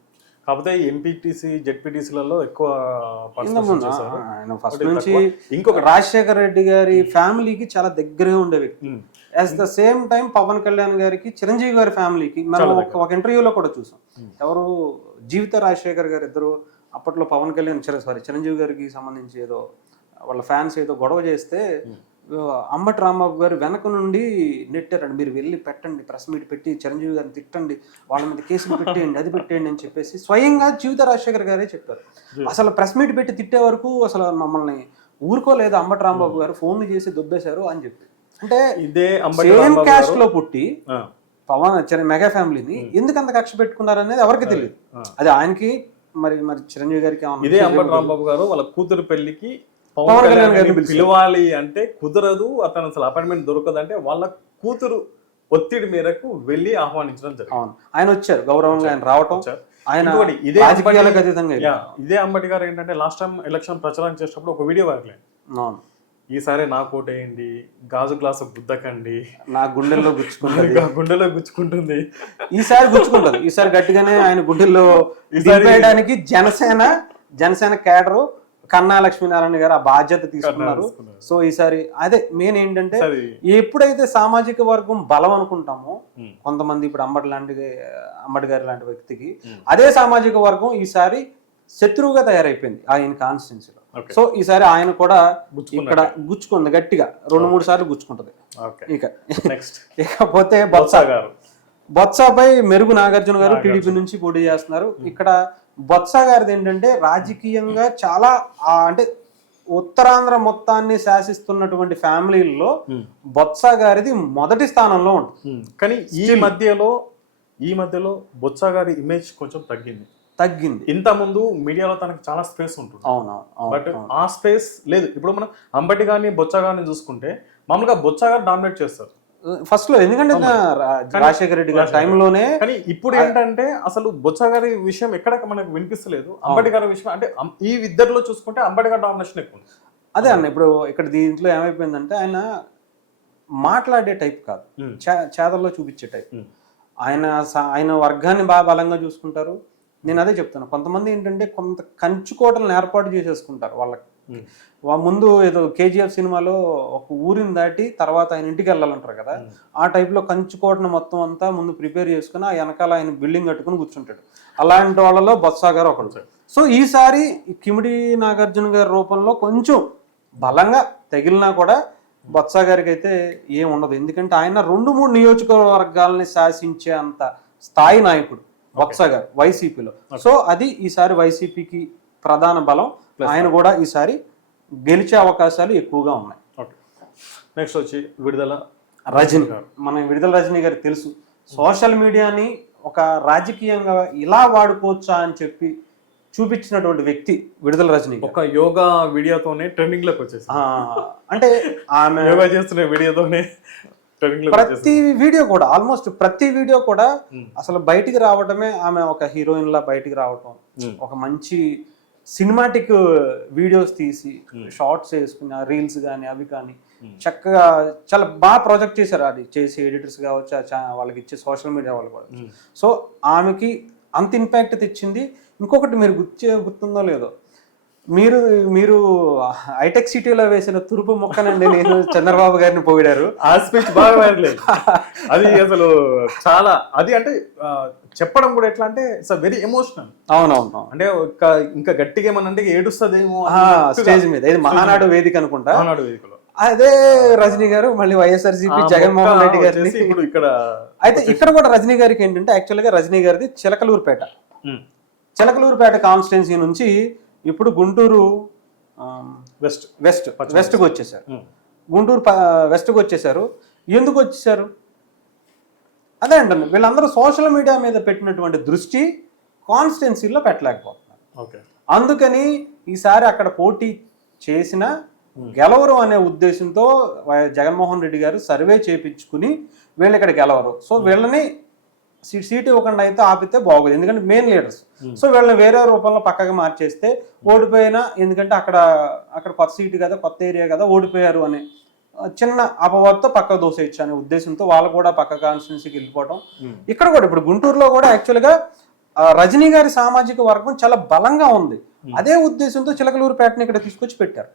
కాకపోతే ఎంపీటీసీ జెడ్పీటీసీలలో ఎక్కువ ఫస్ట్ నుంచి. ఇంకొక రాజశేఖర రెడ్డి గారి ఫ్యామిలీకి చాలా దగ్గరగా ఉండే వ్యక్తి. At the same time Pawan Kalyan గారికి చిరంజీవి గారి ఫ్యామిలీకి మనం ఒక ఇంటర్వ్యూలో కూడా చూసాం. ఎవరు? జీవిత రాజశేఖర్ గారు ఇద్దరు అప్పట్లో పవన్ కళ్యాణ్ సారీ చిరంజీవి గారికి సంబంధించి ఏదో వాళ్ళ ఫ్యాన్స్ ఏదో గొడవ చేస్తే అమ్మటి రాంబాబు గారు వెనక నుండి నెట్టారండి మీరు వెళ్ళి పెట్టండి ప్రెస్ మీట్ పెట్టి చిరంజీవి గారిని తిట్టండి వాళ్ళ మీద కేసులు పెట్టేయండి అది పెట్టేయండి అని చెప్పేసి స్వయంగా జీవిత రాజశేఖర్ గారే చెప్పారు. అసలు ప్రెస్ మీట్ పెట్టి తిట్టే వరకు అసలు మమ్మల్ని ఊరుకోలేదు అమ్మటి రాంబాబు గారు ఫోన్లు చేసి దుబ్బేశారు అని చెప్పి. అంటే ఇదే అంబటి సేమ్ క్యాస్ట్లో పుట్టి పవన్ చిర- మెగా ఫ్యామిలీని ఎందుకు అంత కక్ష పెట్టుకున్నారు అనేది ఎవరికి తెలియదు. అది ఆయనకి మరి మరి చిరంజీవి గారికి ఇదే అంబటి రాంబాబు గారు వాళ్ళ కూతురు పెళ్ళికి పవన్ కళ్యాణ్ గారిని పిలవాలి అంటే కుదరదు అతను అసలు అపాయింట్మెంట్ దొరకదు అంటే వాళ్ళ కూతురు ఒత్తిడి మేరకు వెళ్ళి ఆహ్వానించడం జరిగింది. అవును. ఆయన వచ్చారు గౌరవంగా ఆయన రావటం. ఆయన ఇదే ఇదే అంబటి గారు ఏంటంటే లాస్ట్ టైం ఎలక్షన్ ప్రచారం చేసేటప్పుడు ఒక వీడియో వైరల్ అవును. ఈసారి నా కోటేయండి గాజు గ్లాసు గుద్దకండి. నా గుండెల్లో గుచ్చుకుంటది. గా గుండెలో గుచ్చుకుంటుంది. ఈసారి గుచ్చుకుంటది. ఈసారి గట్టిగానే ఆయన గుండెల్లో దింపేయడానికి జనసేన జనసేన కేడరు కన్నా లక్ష్మీనారాయణ గారు ఆ బాధ్యత తీసుకున్నారు. సో ఈసారి అదే మెయిన్ ఏంటంటే ఎప్పుడైతే సామాజిక వర్గం బలం అనుకుంటామో. కొంతమంది ఇప్పుడు అంబటి లాంటి అంబటి గారి లాంటి వ్యక్తికి. అదే సామాజిక వర్గం ఈసారి శత్రువుగా తయారైపోయింది. ఆయన కాన్స్టిట్యున్సీలో సో ఈసారి ఆయన కూడా. ఇక్కడ గుచ్చుకుంది గట్టిగా. రెండు మూడు సార్లు గుచ్చుకుంటది. ఇక. నెక్స్ట్ ఇకపోతే బొత్స గారు. బొత్సపై మెరుగు నాగార్జున గారు. టీడీపీ నుంచి పోటీ చేస్తున్నారు. ఇక్కడ బొత్స గారిది ఏంటంటే రాజకీయంగా చాలా అంటే ఉత్తరాంధ్ర మొత్తాన్ని శాసిస్తున్నటువంటి ఫ్యామిలీల్లో ఉమ్. బొత్స గారిది మొదటి స్థానంలో ఉంటుంది. ఉమ్. కానీ ఈ మధ్యలో ఈ మధ్యలో బొత్స గారి ఇమేజ్ కొంచెం తగ్గింది. తగ్గింది. ఇంత ముందు మీడియాలో తనకు చాలా స్పేస్ ఉంటుంది. అవునవును బట్ అవును. ఆ స్పేస్ లేదు. ఇప్పుడు మనం అంబటి గారిని బొచ్చ గారిని చూసుకుంటే మామూలుగా బొచ్చ గారు డామినేట్ చేస్తారు. ఫస్ట్లో ఎందుకంటే రాజశేఖర రెడ్డి గారి టైంలోనే కానీ ఇప్పుడు ఏంటంటే అసలు బొచ్చ గారి విషయం ఎక్కడ మనకు వినిపిస్తలేదు. అంబటి గారి విషయం అంటే ఈ ఇద్దరిలో చూసుకుంటే అంబటి గారి డామినేషన్ ఎక్కువ. అదే అన్న ఇప్పుడు ఇక్కడ దీంట్లో ఏమైపోయిందంటే ఆయన మాట్లాడే టైప్ కాదు. చేతల్లో చూపించే టైప్. ఆయన ఆయన వర్గాన్ని బాగా బలంగా చూసుకుంటారు. నేను అదే చెప్తాను కొంతమంది ఏంటంటే కొంత కంచుకోటలను ఏర్పాటు చేసేసుకుంటారు వాళ్ళకి. ముందు ఏదో కేజీఎఫ్ సినిమాలో ఒక ఊరిని దాటి తర్వాత ఆయన ఇంటికి వెళ్ళాలంటారు కదా. ఆ టైప్లో కంచుకోటను మొత్తం అంతా ముందు ప్రిపేర్ చేసుకుని ఆ వెనకాల ఆయన బిల్డింగ్ కట్టుకుని కూర్చుంటాడు. అలాంటి వాళ్ళలో బొత్స గారు ఒకడు సో ఈసారి కిమిడి నాగార్జున గారి రూపంలో కొంచెం బలంగా తగిలినా కూడా బొత్స గారికి అయితే ఏం ఉండదు. ఎందుకంటే ఆయన రెండు మూడు నియోజకవర్గాలని శాసించే అంత స్థాయి నాయకుడు. బొత్స గారు వైసీపీలో. సో అది ఈసారి వైసీపీకి ప్రధాన బలం. ఆయన కూడా ఈసారి గెలిచే అవకాశాలు ఎక్కువగా ఉన్నాయి. నెక్స్ట్ వచ్చి విడుదల రజనీ మన విడుదల రజనీ గారికి తెలుసు. సోషల్ మీడియాని ఒక రాజకీయంగా ఇలా వాడుకోవచ్చా అని చెప్పి చూపించినటువంటి వ్యక్తి విడుదల రజనీ గారు. ఒక యోగా వీడియోతోనే ట్రెండింగ్లోకి వచ్చేసి అంటే ఆమె యోగా చేస్తున్న వీడియోతోనే ప్రతి వీడియో కూడా ఆల్మోస్ట్ ప్రతి వీడియో కూడా Hmm. అసలు బయటికి రావడమే ఆమె ఒక హీరోయిన్ లా బయటికి రావటం. Hmm. ఒక మంచి సినిమాటిక్ వీడియోస్ తీసి షార్ట్స్ వేసుకుని రీల్స్ కానీ అవి కానీ చక్కగా చాలా బాగా ప్రాజెక్ట్ చేశారు అది. చేసి ఎడిటర్స్ కావచ్చు ఆ వాళ్ళకి ఇచ్చే సోషల్ మీడియా వాళ్ళు కూడా. Hmm. సో ఆమెకి అంత ఇంపాక్ట్ తెచ్చింది. ఇంకొకటి మీరు గుర్తు గుర్తుందో లేదో మీరు మీరు హైటెక్ సిటీలో వేసిన తురుపు మొక్కనండి నేను చంద్రబాబు గారిని పోయిడారు ఆ స్పీచ్ బాగా. అది అసలు చాలా అది అంటే చెప్పడం కూడా ఎట్లా అంటే ఇట్స్ వెరీ ఎమోషనల్ అవునవును. అంటే ఒక ఇంకా గట్టిగా ఏమన్నా అంటే ఏడుస్తుందేమో స్టేజ్ మీద ఇది మహానాడు వేదిక అనుకుంటా. ఆనాడు వేదికలో. అదే రజనీ గారు మళ్ళీ వైఎస్ఆర్సీపీ జగన్మోహన్ రెడ్డి గారిని. ఇప్పుడు ఇక్కడ అయితే ఇక్కడ కూడా రజనీ గారికి ఏంటంటే యాక్చువల్గా రజనీ గారిది చిలకలూరుపేట. చిలకలూరుపేట కాన్స్టిట్యున్సీ నుంచి ఇప్పుడు గుంటూరు వెస్ట్. వెస్ట్ వెస్ట్కి వచ్చేసారు. గుంటూరు వెస్ట్కి వచ్చేసారు. ఎందుకు వచ్చేసారు? అదే అంటాను వీళ్ళందరూ సోషల్ మీడియా మీద పెట్టినటువంటి దృష్టి కాన్స్టిట్యున్సీలో పెట్టలేకపోతున్నారు. ఓకే. అందుకని ఈసారి అక్కడ పోటీ చేసిన గెలవరు అనే ఉద్దేశంతో జగన్మోహన్ రెడ్డి గారు సర్వే చేపించుకుని వీళ్ళు ఇక్కడ గెలవరు. సో వీళ్ళని సీట్ ఇవ్వకుండా అయితే ఆపితే బాగోదు. ఎందుకంటే మెయిన్ లీడర్స్ సో వీళ్ళని వేరే రూపంలో పక్కగా మార్చేస్తే ఓడిపోయినా ఎందుకంటే అక్కడ అక్కడ కొత్త సీటు కదా కొత్త ఏరియా కదా ఓడిపోయారు అనే చిన్న అపవాదతో పక్క దోసేయచ్చు అనే ఉద్దేశంతో వాళ్ళు కూడా పక్క కాన్స్టిట్యున్సీకి వెళ్ళిపోవడం ఉమ్, ఇక్కడ కూడా ఇప్పుడు గుంటూరులో కూడా యాక్చువల్గా రజనీ గారి సామాజిక వర్గం చాలా బలంగా ఉంది. అదే ఉద్దేశంతో చిలకలూరుపేటని ఇక్కడ తీసుకొచ్చి పెట్టారు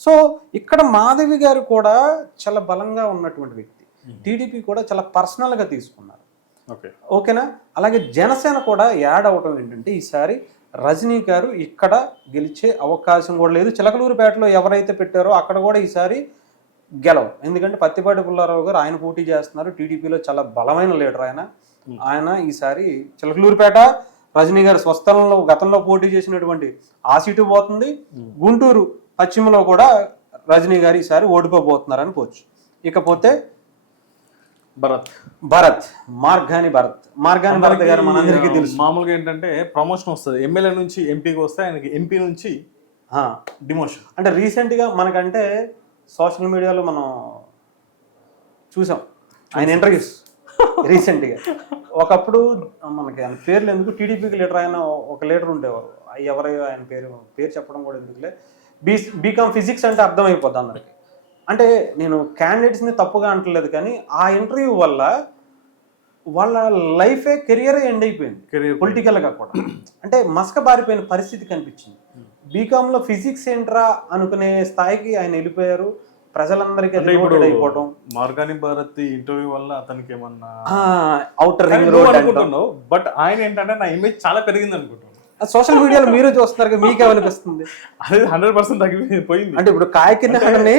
సో ఇక్కడ మాధవి గారు కూడా చాలా బలంగా ఉన్నటువంటి వ్యక్తి. టీడీపీ కూడా చాలా పర్సనల్గా తీసుకున్నారు. ఓకేనా? అలాగే జనసేన కూడా యాడ్ అవటం ఏంటంటే ఈసారి రజనీ గారు ఇక్కడ గెలిచే అవకాశం కూడా లేదు. చిలకలూరుపేటలో ఎవరైతే పెట్టారో అక్కడ కూడా ఈసారి గెలవు. ఎందుకంటే పత్తిపాటి పుల్లారావు గారు ఆయన పోటీ చేస్తున్నారు. టీడీపీలో చాలా బలమైన లీడర్ ఆయన. ఆయన ఈసారి చిలకలూరుపేట రజనీ గారు స్వస్థలంలో గతంలో పోటీ చేసినటువంటి ఆ సీటు పోతుంది. గుంటూరు పశ్చిమలో కూడా రజనీ గారు ఈసారి ఓడిపోబోతున్నారు అనుకోవచ్చు ఇకపోతే భరత్. భరత్ మార్గాని భరత్. మార్గాని భరత్ గారు మనందరికీ తెలుసు. మామూలుగా ఏంటంటే ప్రమోషన్ వస్తుంది. ఎమ్మెల్యే నుంచి ఎంపీకి వస్తే ఆయనకి ఎంపీ నుంచి డిమోషన్ అంటే రీసెంట్గా మనకంటే సోషల్ మీడియాలో మనం చూసాం. ఆయన ఇంటర్వ్యూస్ రీసెంట్గా ఒకప్పుడు మనకి ఆయన పేర్లు ఎందుకు? టీడీపీకి లీడర్ ఆయన ఒక లీడర్ ఉండేవారు ఎవరు ఆయన పేరు పేరు చెప్పడం కూడా ఎందుకులే. బీ బీకామ్ ఫిజిక్స్ అంటే అర్థమైపోద్ది అందరికి. అంటే నేను క్యాండిడేట్స్ని తప్పుగా అంటలేదు కానీ ఆ ఇంటర్వ్యూ వల్ల వాళ్ళ లైఫే కెరియరే ఎండ్ అయిపోయింది. కెరీర్ పొలిటికల్గా కూడా. అంటే మసక బారిపోయిన పరిస్థితి కనిపించింది. బీకామ్లో ఫిజిక్స్ ఏంట్రా అనుకునే స్థాయికి ఆయన వెళ్ళిపోయారు. ప్రజలందరికీ అయిపోవడం మార్గాని భారత్ ఇంటర్వ్యూ వల్ల అతనికి ఏమన్నా అవుటర్ రింగ్ రోడ్ అనుకుంటున్నావు బట్ ఆయన ఏంటంటే నా ఇమేజ్ చాలా పెరిగింది అనుకుంటున్నాను సోషల్ మీడియాలో మీరు చూస్తున్నారు మీకేమనిపిస్తుంది? అది హండ్రెడ్ పర్సెంట్ తగ్గి పోయింది అంటే ఇప్పుడు కాకినాడని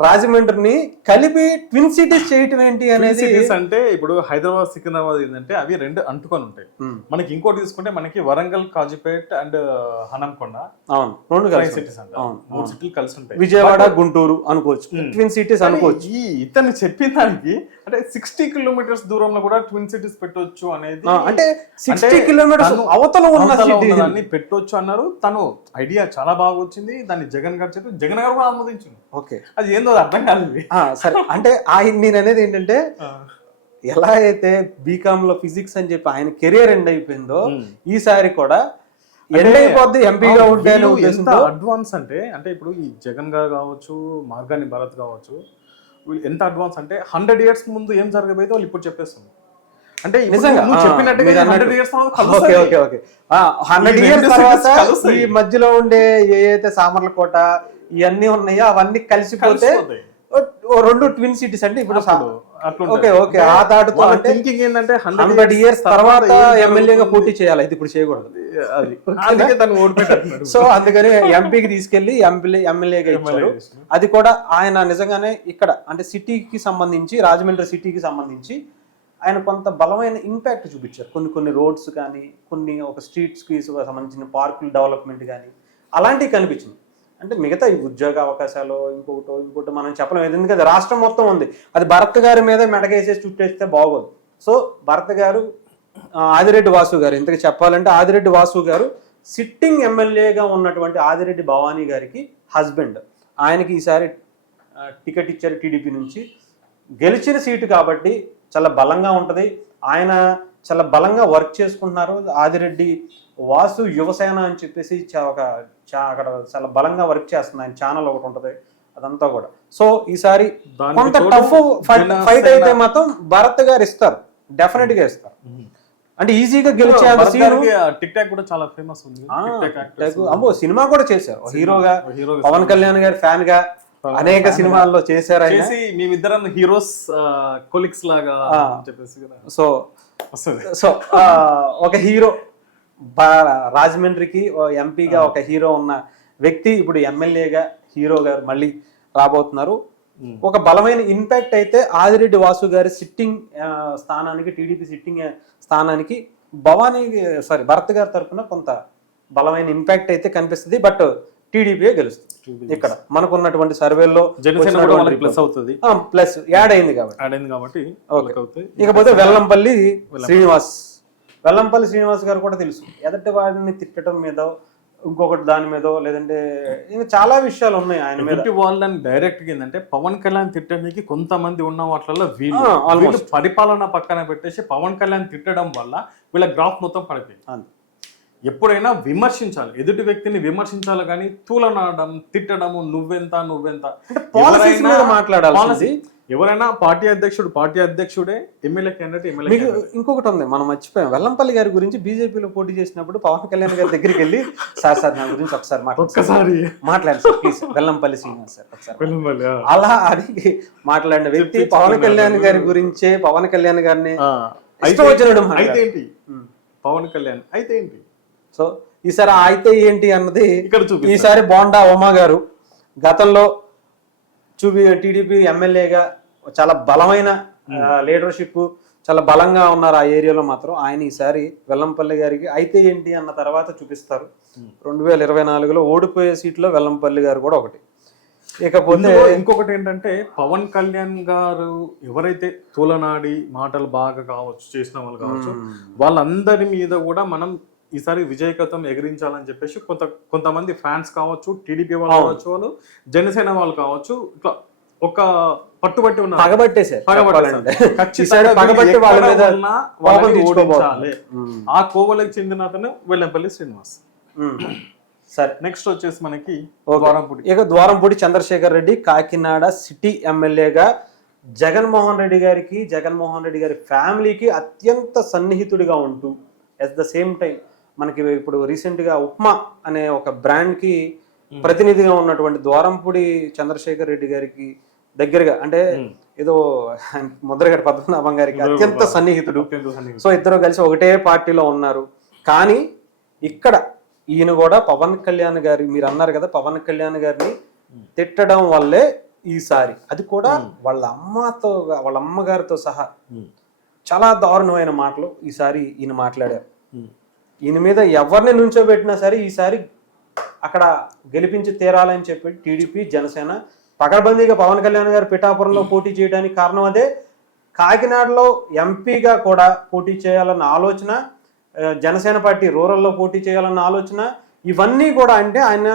రాజమండ్రిని కలిపి ట్విన్ సిటీస్ చేయటం ఏంటి అనేది సిటీస్ అంటే ఇప్పుడు హైదరాబాద్ సికింద్రాబాద్ ఏంటంటే అవి రెండు అంటుకొని ఉంటాయి. ఉమ్, మనకి ఇంకోటి తీసుకుంటే మనకి వరంగల్ కాజీపేట్ అండ్ హనంకొండ అవును రెండు కలిసి సిటీస్ అంట. మూడు సిటీలు కలిసి ఉంటాయి. విజయవాడ గుంటూరు అనుకోవచ్చు. ట్విన్ సిటీస్ కానీ అనుకోవచ్చు. ఈ ఇతను చెప్పిన దానికి అంటే సిక్స్టీ కిలోమీటర్స్ దూరంలో కూడా ట్విన్ సిటీస్ పెట్టొచ్చు అనేది అంటే సిక్స్టీ కిలోమీటర్స్ అవతల ఉన్న సిటీ పెట్టొచ్చు అన్నారు. తను ఐడియా చాలా బాగా వచ్చింది. దాన్ని జగన్ గారు చెప్పి జగన్ గారు కూడా ఆమోదించింది ఓకే. అది ఏందో అర్థం ఆ, సరే. అంటే ఆయన నేను అనేది ఏంటంటే ఎలా అయితే బీకామ్లో ఫిజిక్స్ అని చెప్పి ఆయన కెరియర్ ఎండ్ అయిపోయిందో ఈసారి కూడా ఎండ్ అయిపోద్ది ఎంపీగా ఉంటే అడ్వాన్స్ అంటే అంటే ఇప్పుడు ఈ జగన్ గారు కావచ్చు మార్గాని భరత్ కావచ్చు వీళ్ళు ఎంత అడ్వాన్స్ అంటే హండ్రెడ్ ఇయర్స్ ముందు ఏం జరగబోయేదో వాళ్ళు ఇప్పుడు చెప్పేస్తుంది అంటే నిజంగా చెప్పినట్టుగా hundred. Years okay okay okay. Hundred ఈ ఇయర్స్ తర్వాత. ఈ మధ్యలో ఉండే ఏ అయితే సామర్లకోట ఇవన్నీ ఉన్నాయో? అవన్నీ కలిసిపోతే రెండు ట్విన్ సిటీస్ అంటే ఇప్పుడు ఓకే ఓకే. ఆ దాటుతో థింకింగ్ ఏంటంటే హండ్రెడ్ ఇయర్స్ తర్వాత ఎమ్మెల్యేగా పోటీ చేయాలి. ఇది ఇప్పుడు చేయకూడదు. అది. అందుకే తను ఓడిపోయాడు సో అందుకని ఎంపీకి తీసుకెళ్ళి ఎమ్మెల్యే ఎమ్మెల్యేగా ఇచ్చారు. అది కూడా ఆయన నిజంగానే ఇక్కడ అంటే సిటీకి సంబంధించి రాజమండ్రి సిటీకి సంబంధించి ఆయన కొంత బలమైన ఇంపాక్ట్ చూపించారు. కొన్ని కొన్ని రోడ్స్ కానీ కొన్ని ఒక స్ట్రీట్స్కి సంబంధించిన పార్కుల డెవలప్మెంట్ కానీ అలాంటివి కనిపించింది. అంటే మిగతా ఈ ఉద్యోగ అవకాశాలు ఇంకొకటి ఇంకోటి మనం చెప్పలేము ఎందుకంటే రాష్ట్రం మొత్తం ఉంది. అది భరత్ గారి మీద మెడకేసేసి చుట్టేస్తే బాగోదు. సో భరత్ గారు ఆదిరెడ్డి వాసు గారు ఇంతకు చెప్పాలంటే ఆదిరెడ్డి వాసు గారు సిట్టింగ్ ఎమ్మెల్యేగా ఉన్నటువంటి ఆదిరెడ్డి భవానీ గారికి హస్బెండ్. ఆయనకి ఈసారి టికెట్ ఇచ్చారు టీడీపీ నుంచి. గెలిచిన సీటు కాబట్టి చాలా బలంగా ఉంటుంది. ఆయన చాలా బలంగా వర్క్ చేసుకుంటున్నారు. ఆదిరెడ్డి వాసు యువసేన అని చెప్పేసి చా- ఒక చా- అక్కడ చాలా బలంగా వర్క్ చేస్తుంది ఆయన ఛానల్ ఒకటి ఉంటుంది అదంతా కూడా. సో ఈసారి కొంత టఫ్ ఫైట్ అయితే మాత్రం భరత్ గారు ఇస్తారు డెఫినెట్గా ఇస్తారు. అంటే ఈజీగా గెలిచే సీను టిక్ టాక్ కూడా చాలా ఫేమస్ ఉంది అమ్మో సినిమా కూడా చేశారు. హీరోగా పవన్ కళ్యాణ్ గారి ఫ్యాన్గా అనేక సినిమాల్లో చేశారు చేసి మేమిద్దరం హీరోస్ కొలిక్స్ లాగా చెప్పేసి సో సో ఒక హీరో రాజమండ్రికి ఎంపీగా ఒక హీరో ఉన్న వ్యక్తి ఇప్పుడు ఎమ్మెల్యేగా హీరో గారు మళ్ళీ రాబోతున్నారు. ఒక బలమైన ఇంపాక్ట్ అయితే ఆదిరెడ్డి వాసు గారి సిట్టింగ్ స్థానానికి టీడీపీ సిట్టింగ్ స్థానానికి భవానీ సారీ భరత్ గారి తరఫున కొంత బలమైన ఇంపాక్ట్ అయితే కనిపిస్తుంది. బట్ టీడీపీ గెలుస్తుంది? ఇక్కడ మనకున్నటువంటి సర్వేల్లో ప్లస్ అవుతుంది. ప్లస్ యాడ్ అయింది కాబట్టి. యాడ్ అయింది కాబట్టి ఇకపోతే వెల్లంపల్లి. శ్రీనివాస్ వెల్లంపల్లి శ్రీనివాస్ గారు కూడా తెలుసు ఎదటి వాడిని తిట్టడం మీద ఇంకొకటి దాని మీదో లేదంటే ఇంకా చాలా విషయాలు ఉన్నాయి ఆయన మీద ఎదుటి వాళ్ళని డైరెక్ట్గా ఏంటంటే పవన్ కళ్యాణ్ తిట్టడానికి కొంతమంది ఉన్న వాటిలో వీళ్ళు. వీళ్ళు పరిపాలన పక్కన పెట్టేసి పవన్ కళ్యాణ్ తిట్టడం వల్ల వీళ్ళ గ్రాఫ్ మొత్తం పడిపోయింది. ఎప్పుడైనా విమర్శించాలి. ఎదుటి వ్యక్తిని విమర్శించాలి కానీ తూలనాడడం తిట్టడము నువ్వెంత నువ్వెంత. policies ఎవరైనా- పార్టీ అధ్యక్షుడు పార్టీ అధ్యక్షుడే ఎమ్మెల్యే క్యాండిడేట్ ఎమ్మెల్యే మీకు ఇంకొకటి ఉంది మనం మర్చిపోయాం. వెల్లంపల్లి గారి గురించి బీజేపీలో పోటీ చేసినప్పుడు పవన్ కళ్యాణ్ గారి దగ్గరికి వెళ్ళి సార్ సార్ నా గురించి ఒకసారి ఒక్కసారి. మాట్లాడండి sir please Vellampalli Srinivas sir ఒకసారి. అలా అడిగి మాట్లాడిన వ్యక్తి పవన్ కళ్యాణ్ గారి గురించే పవన్ కళ్యాణ్ గారిని అయితే. ఏంటి? పవన్ కళ్యాణ్. అయితే ఏంటి? సో ఈసారి అయితే ఏంటి అన్నది ఇక్కడ చూపి ఈసారి బోండా ఉమా గారు గతంలో చూపి టీడీపీ ఎమ్మెల్యేగా చాలా బలమైన లీడర్షిప్ చాలా బలంగా ఉన్నారు ఆ ఏరియాలో మాత్రం. ఆయన ఈసారి వెల్లంపల్లి గారికి అయితే ఏంటి అన్న తర్వాత చూపిస్తారు. రెండు వేల ఇరవై నాలుగులో ఓడిపోయే సీట్లో వెల్లంపల్లి గారు కూడా ఒకటి. ఇకపోతే ఇంకొకటి ఏంటంటే పవన్ కళ్యాణ్ గారు ఎవరైతే తూలనాడి మాటలు బాగా కావచ్చు చేసిన వాళ్ళు కావచ్చు వాళ్ళందరి మీద కూడా మనం ఈసారి విజయకతం ఎగిరించాలని చెప్పేసి కొంత కొంతమంది ఫ్యాన్స్ కావచ్చు టీడీపీ వాళ్ళు కావచ్చు వాళ్ళు జనసేన వాళ్ళు కావచ్చు ఇట్లా ఒక పట్టుబట్టి ఉన్నారు పగబట్టేశారు పగబట్టి వీళ్ళు మీద ఉన్నా. ఓడించాలి. ఆ కోవలకు చెందిన అతను వెల్లంపల్లి శ్రీనివాస్. సరే నెక్స్ట్ వచ్చేసి మనకి. ద్వారంపూడి ఇక ద్వారంపూడి చంద్రశేఖర్ రెడ్డి కాకినాడ సిటీ ఎమ్మెల్యేగా జగన్మోహన్ రెడ్డి గారికి జగన్మోహన్ రెడ్డి గారి ఫ్యామిలీకి అత్యంత సన్నిహితుడిగా ఉంటూ ఎట్ ద సేమ్ టైం మనకి ఇప్పుడు రీసెంట్గా ఉప్మా అనే ఒక బ్రాండ్కి ప్రతినిధిగా ఉన్నటువంటి ద్వారంపూడి చంద్రశేఖర్ రెడ్డి గారికి దగ్గరగా అంటే ఏదో ముద్రగడ పద్మనాభం గారికి అత్యంత సన్నిహితుడు. సో ఇద్దరు కలిసి ఒకటే పార్టీలో ఉన్నారు. కానీ ఇక్కడ ఈయన కూడా పవన్ కళ్యాణ్ గారి మీరు అన్నారు కదా పవన్ కళ్యాణ్ గారిని తిట్టడం వల్లే ఈసారి. అది కూడా వాళ్ళ అమ్మతో వాళ్ళ అమ్మగారితో సహా. చాలా దారుణమైన మాటలు ఈసారి ఈయన మాట్లాడారు. ఈయన మీద ఎవరిని నుంచోబెట్టినా సరే ఈసారి అక్కడ గెలిపించి తీరాలని చెప్పి టీడీపీ జనసేన పకడ్బందీగా పవన్ కళ్యాణ్ గారు పిఠాపురంలో పోటీ చేయడానికి కారణం అదే. కాకినాడలో ఎంపీగా కూడా పోటీ చేయాలన్న ఆలోచన జనసేన పార్టీ రూరల్లో పోటీ చేయాలన్న ఆలోచన ఇవన్నీ కూడా అంటే ఆయన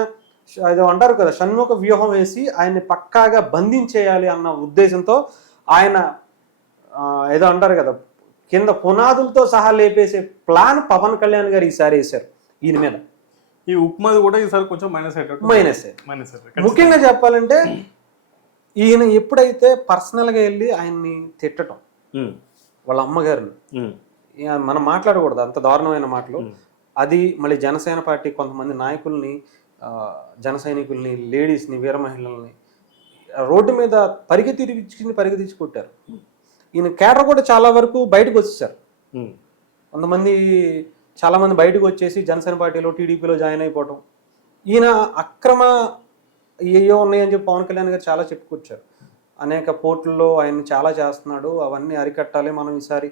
ఏదో అంటారు కదా షణ్ముఖ వ్యూహం వేసి ఆయన్ని పక్కాగా బంధించేయాలి అన్న ఉద్దేశంతో ఆయన ఏదో అంటారు కదా కింద పునాదులతో సహా లేపేసే ప్లాన్ పవన్ కళ్యాణ్ గారు ఈసారి వేశారు ఈయన మీద. ఈ ఉప్మాది కూడా ఈసారి కొంచెం మైనస్ మైనస్ మైనస్. ముఖ్యంగా చెప్పాలంటే ఈయన ఎప్పుడైతే పర్సనల్గా వెళ్ళి ఆయన్ని తిట్టడం. వాళ్ళ అమ్మగారిని మనం మాట్లాడకూడదు అంత దారుణమైన మాటలు. అది మళ్ళీ జనసేన పార్టీ కొంతమంది నాయకుల్ని ఆ, జన సైనికుల్ని లేడీస్ని వీర మహిళల్ని రోడ్డు మీద పరిగె తిరిగి పరిగె తెచ్చి కొట్టారు. ఈయన కేటర్ కూడా చాలా వరకు బయటకు వచ్చేసారు. కొంతమంది చాలామంది బయటకు వచ్చేసి జనసేన పార్టీలో టీడీపీలో జాయిన్ అయిపోవటం. ఈయన అక్రమ ఏయో ఉన్నాయని చెప్పి పవన్ కళ్యాణ్ గారు చాలా చెప్పుకొచ్చారు. అనేక పోర్టుల్లో ఆయన చాలా చేస్తున్నాడు. అవన్నీ అరికట్టాలి మనం ఈసారి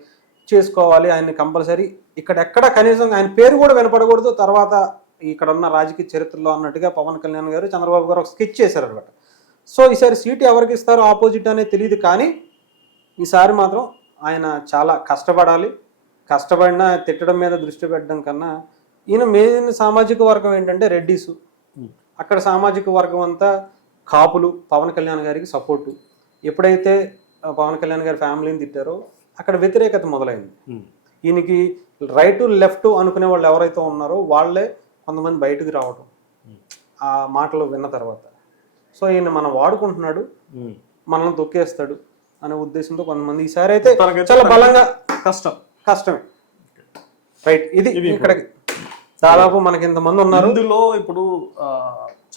చేసుకోవాలి ఆయన కంపల్సరీ ఇక్కడ ఎక్కడ కనీసం ఆయన పేరు కూడా వినపడకూడదు. తర్వాత ఇక్కడ ఉన్న రాజకీయ చరిత్రలో అన్నట్టుగా పవన్ కళ్యాణ్ గారు చంద్రబాబు గారు ఒక స్కెచ్ చేశారు అనమాట సో ఈసారి సీటు ఎవరికి ఇస్తారో ఆపోజిట్ అనేది తెలియదు కానీ ఈసారి మాత్రం ఆయన చాలా కష్టపడాలి. కష్టపడినా తిట్టడం మీద దృష్టి పెట్టడం కన్నా ఈయన మెయిన్ సామాజిక వర్గం ఏంటంటే రెడ్డిస్. అక్కడ సామాజిక వర్గం అంతా కాపులు పవన్ కళ్యాణ్ గారికి సపోర్టు. ఎప్పుడైతే పవన్ కళ్యాణ్ గారి ఫ్యామిలీని తిట్టారో అక్కడ వ్యతిరేకత మొదలైంది. ఈయనకి రైట్ లెఫ్ట్ అనుకునే వాళ్ళు ఎవరైతే ఉన్నారో వాళ్ళే కొంతమంది బయటకు రావటం. ఆ మాటలు విన్న తర్వాత. సో ఈయన మనం వాడుకుంటున్నాడు. మనల్ని తొక్కేస్తాడు. అనే ఉద్దేశంతో కొంతమంది ఈసారి అయితే చాలా బలంగా కష్టం కష్టమే. రైట్ ఇది ఇక్కడ దాదాపు మనకి ఇంతమంది ఉన్నారు. ఇందులో ఇప్పుడు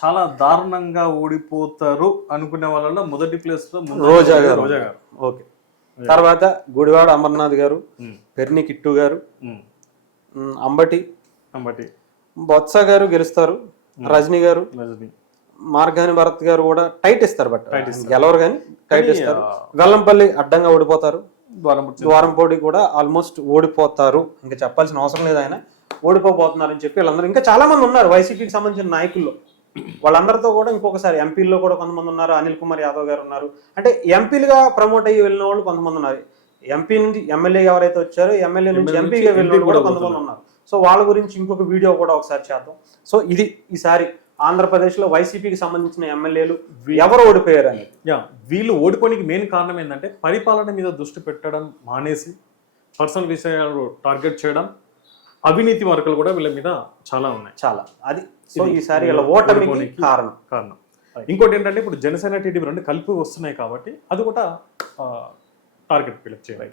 చాలా దారుణంగా ఓడిపోతారు అనుకునే వాళ్ళలో మొదటి ప్లేస్లో రోజా గారు. రోజా గారు. ఓకే. తర్వాత గుడివాడ అమర్నాథ్ గారు ఉమ్. పెర్ని కిట్టు గారు. ఉమ్, అంబటి. అంబటి. బొత్స గారు గెలుస్తారు. రజనీ గారు. రజని. మార్గాని భరత్ గారు కూడా టైట్ ఇస్తారు బట్ గెలవరు కానీ టైట్ ఇస్తారు. వెల్లంపల్లి అడ్డంగా ఓడిపోతారు. ద్వారంపూడి కూడా ఆల్మోస్ట్ ఓడిపోతారు. ఇంకా చెప్పాల్సిన అవసరం లేదు ఆయన. ఓడిపోబోతున్నారని చెప్పి వీళ్ళందరూ ఇంకా చాలా మంది ఉన్నారు వైసీపీకి సంబంధించిన నాయకుల్లో. వాళ్ళందరితో కూడా ఇంకొకసారి ఎంపీల్లో కూడా కొంతమంది ఉన్నారు. అనిల్ కుమార్ యాదవ్ గారు ఉన్నారు. అంటే ఎంపీలుగా ప్రమోట్ అయ్యి వెళ్ళిన వాళ్ళు కొంతమంది ఉన్నారు. ఎంపీ నుంచి ఎమ్మెల్యే ఎవరైతే వచ్చారో ఎమ్మెల్యే నుంచి ఎంపీగా వెళ్ళిన వాళ్ళు కూడా కొంతమంది ఉన్నారు. సో వాళ్ళ గురించి ఇంకొక వీడియో కూడా ఒకసారి చేద్దాం. సో ఇది ఈసారి ఆంధ్రప్రదేశ్లో వైసీపీకి సంబంధించిన ఎమ్మెల్యేలు ఎవరు ఓడిపోయారు అనేది యా వీళ్ళు ఓడిపోనికి మెయిన్ కారణం ఏంటంటే పరిపాలన మీద దృష్టి పెట్టడం మానేసి పర్సనల్ విషయాలు టార్గెట్ చేయడం అవినీతి మార్కులు కూడా వీళ్ళ మీద చాలా ఉన్నాయి. చాలా. అది సో ఈసారి కారణం. కారణం. ఇంకోటి ఏంటంటే ఇప్పుడు జనసేన టీడీపీ రెండు కలిపి వస్తున్నాయి కాబట్టి అది కూడా టార్గెట్ ఫిలప్ చేయాలి